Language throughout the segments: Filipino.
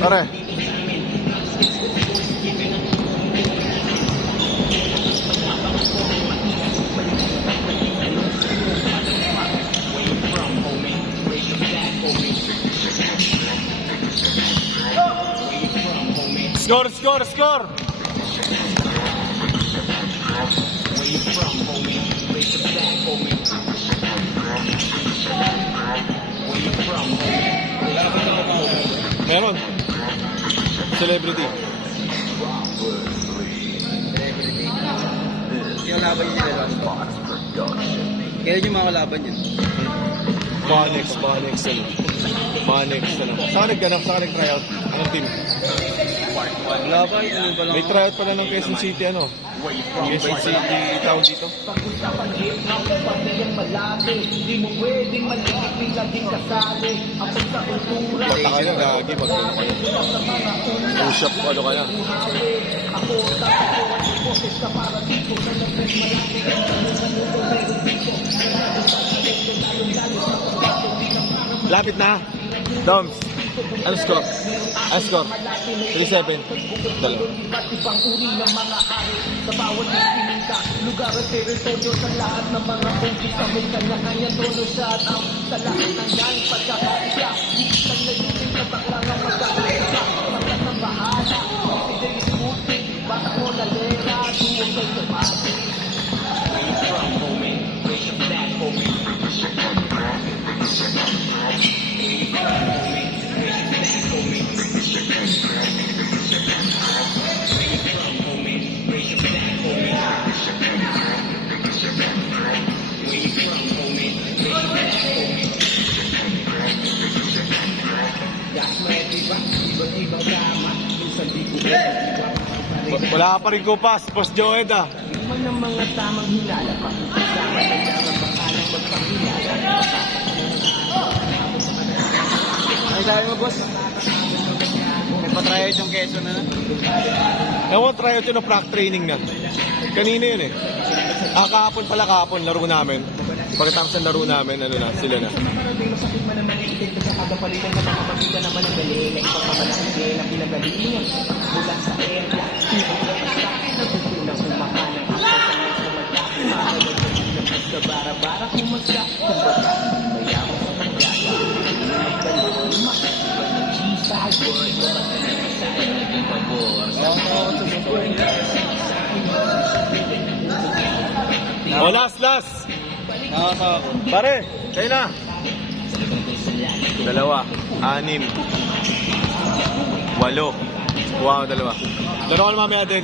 Pare. Score, score, score! Meron. Celebrity. Yung laban niya nila. Kailan yung mga kalaban yun? Manex ano. Saan nagganap? Saan nag-tryout? Anong team? Wala pa yun. May tryout pala ng Quezon City ano. Quezon City tawag dito. Bata ka na, gagi. Push up ko, ano ka na. Lapit na. Doms. Ano score? Ano score? 3-7. Dalawa. Iba't ibang uri ng mga hari sa bawat ispininta, lugar at teritoryo sa lahat ng mga kongkista. May kanya-kanya tono siya at ang sa lahat ng gang pagkakaisa. Isang nagiging kataklang ang magkakaisa. Magkat ng bahala, sige isputin, bata ko lalera, duwag kay kapati. Where you from, homie? Where's your flag, homie? Wala pa rin kupas. Boss Joed ah. Iman ng mga tamang hinala, pakikasama na lang ang bakalang magpanghinala. Ay, sabi mo, boss? Nagpa-tryout yung Quezon na. Ewan, tryout yun ng prac training na. Kanina yun eh. Kahapon pala, kahapon, laro namin. Pagkatapos ng laro namin, ano na, sila na. Masakit man naman ang itin sa kagapalitan ng mga pagkita naman ang galing na ipang pamalaki na pinagalingan mula sa area. Nagpupulang kumaka ng ako sa mga sumadaki. Sa bara-bara kumasya. Kumbaga, mayaman sa pagkaya. Magkaluma. Pag-G-side word. Masaya naging pabor. Oh, last. Pare, kayo na. 2, 6, 8. Kuha ko 2. Laro ko na mamaya din.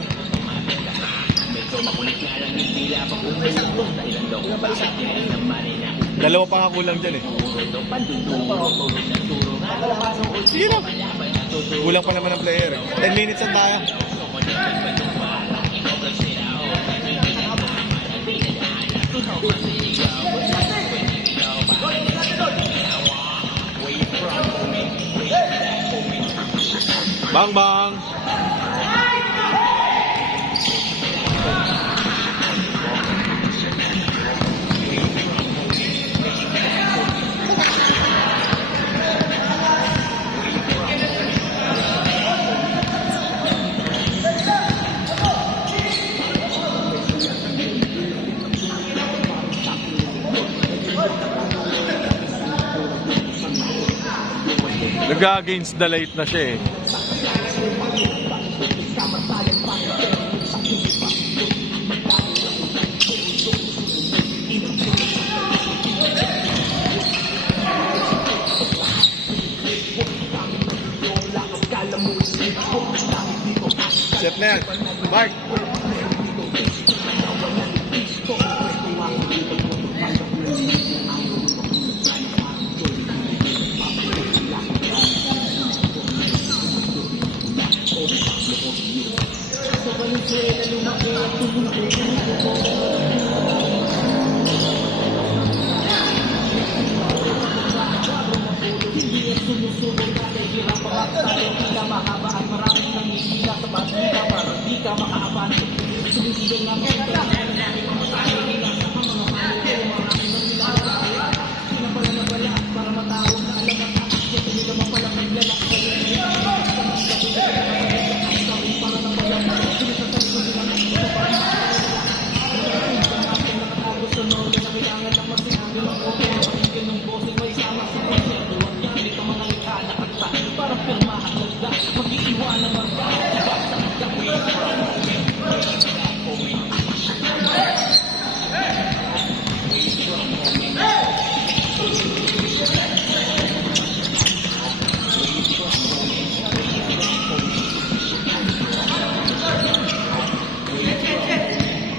Dalawa pa nga kulang dyan eh. Sige na. Kulang pa naman ang player eh. 10 minutes ang tayo. Bang bang. Nag-against the light na siya eh. Set na yan. Mark. Para matawag na alam ang akit, hindi ka mapalang kanya na